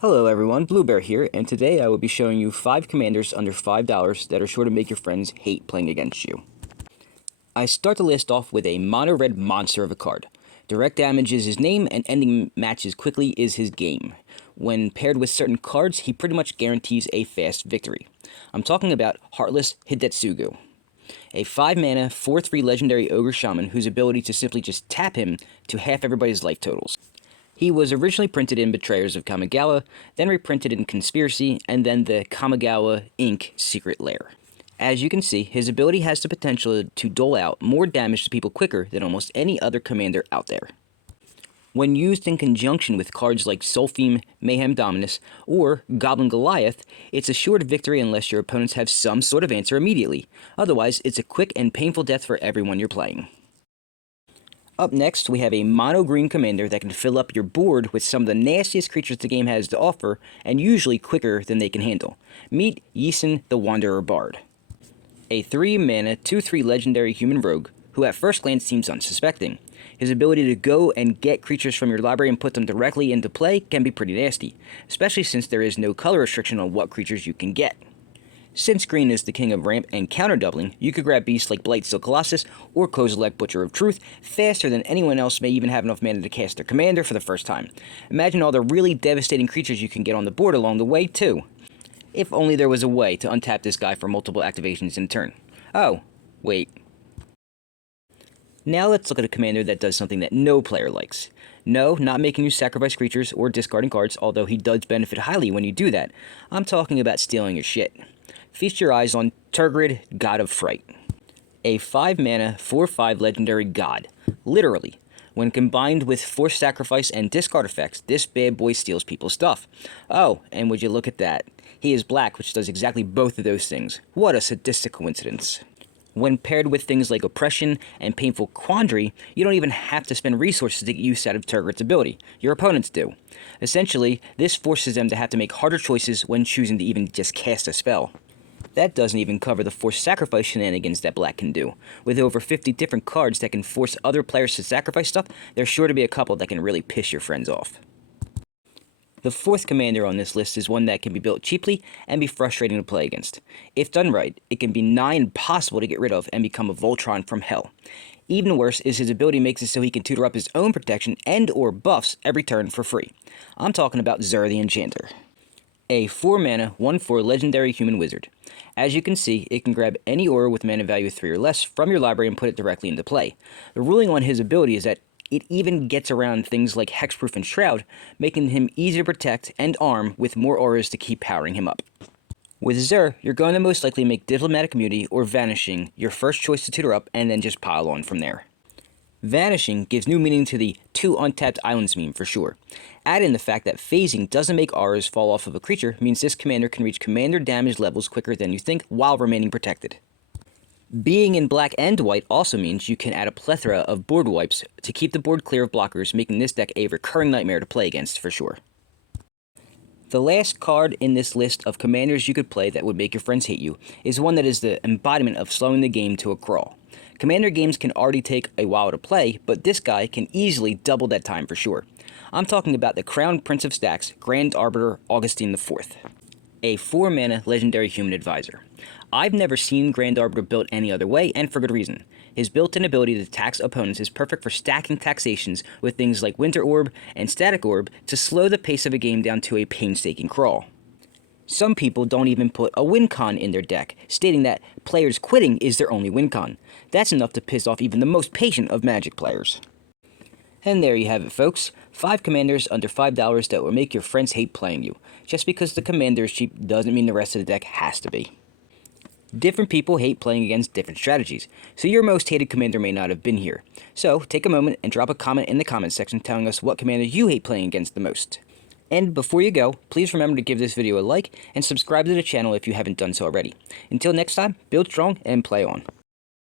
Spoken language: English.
Hello everyone, Bluebear here, and today I will be showing you 5 commanders under $5 that are sure to make your friends hate playing against you. I start the list off with a mono-red monster of a card. Direct damage is his name, and ending matches quickly is his game. When paired with certain cards, he pretty much guarantees a fast victory. I'm talking about Heartless Hit, a 5-mana, 4/3 legendary ogre shaman whose ability to simply just tap him to half everybody's life totals. He was originally printed in Betrayers of Kamigawa, then reprinted in Conspiracy, and then the Kamigawa Inc. Secret Lair. As you can see, his ability has the potential to dole out more damage to people quicker than almost any other commander out there. When used in conjunction with cards like Soulfiend, Mayhem Dominus, or Goblin Goliath, it's a assured victory unless your opponents have some sort of answer immediately. Otherwise, it's a quick and painful death for everyone you're playing. Up next, we have a mono-green commander that can fill up your board with some of the nastiest creatures the game has to offer, and usually quicker than they can handle. Meet Yisun the Wanderer Bard. A 3-mana, 2/3 legendary human rogue, who at first glance seems unsuspecting. His ability to go and get creatures from your library and put them directly into play can be pretty nasty, especially since there is no color restriction on what creatures you can get. Since green is the king of ramp and counter doubling, you could grab beasts like Blightsteel Colossus or Kozilek Butcher of Truth faster than anyone else may even have enough mana to cast their commander for the first time. Imagine all the really devastating creatures you can get on the board along the way too. If only there was a way to untap this guy for multiple activations in turn. Oh, wait. Now let's look at a commander that does something that no player likes. No, not making you sacrifice creatures or discarding cards, although he does benefit highly when you do that. I'm talking about stealing your shit. Feast your eyes on Tergrid, God of Fright. A 5-mana, 4/5 legendary god. Literally. When combined with forced sacrifice and discard effects, this bad boy steals people's stuff. Oh, and would you look at that? He is black, which does exactly both of those things. What a sadistic coincidence. When paired with things like Oppression and Painful Quandary, you don't even have to spend resources to get use out of Tergrid's ability. Your opponents do. Essentially, this forces them to have to make harder choices when choosing to even just cast a spell. That doesn't even cover the forced sacrifice shenanigans that black can do. With over 50 different cards that can force other players to sacrifice stuff, there's sure to be a couple that can really piss your friends off. The 4th commander on this list is one that can be built cheaply and be frustrating to play against. If done right, it can be nigh impossible to get rid of and become a Voltron from hell. Even worse is his ability makes it so he can tutor up his own protection and or buffs every turn for free. I'm talking about Zur the Enchanter. A 4-mana, 1/4 legendary human wizard. As you can see, it can grab any aura with mana value 3 or less from your library and put it directly into play. The ruling on his ability is that it even gets around things like Hexproof and Shroud, making him easy to protect and arm with more auras to keep powering him up. With Zur, you're going to most likely make Diplomatic Immunity or Vanishing your first choice to tutor up and then just pile on from there. Vanishing gives new meaning to the 2 untapped islands meme for sure. Add in the fact that phasing doesn't make auras fall off of a creature means this commander can reach commander damage levels quicker than you think while remaining protected. Being in black and white also means you can add a plethora of board wipes to keep the board clear of blockers, making this deck a recurring nightmare to play against for sure. The last card in this list of commanders you could play that would make your friends hate you is one that is the embodiment of slowing the game to a crawl. Commander games can already take a while to play, but this guy can easily double that time for sure. I'm talking about the Crown Prince of Stacks, Grand Arbiter Augustine IV. A 4-mana legendary human advisor. I've never seen Grand Arbiter built any other way, and for good reason. His built-in ability to tax opponents is perfect for stacking taxations with things like Winter Orb and Static Orb to slow the pace of a game down to a painstaking crawl. Some people don't even put a win con in their deck, stating that players quitting is their only win con. That's enough to piss off even the most patient of Magic players. And there you have it, folks. 5 commanders under $5 that will make your friends hate playing you. Just because the commander is cheap doesn't mean the rest of the deck has to be. Different people hate playing against different strategies, so your most hated commander may not have been here. So take a moment and drop a comment in the comment section telling us what commander you hate playing against the most. And before you go, please remember to give this video a like and subscribe to the channel if you haven't done so already. Until next time, build strong and play on.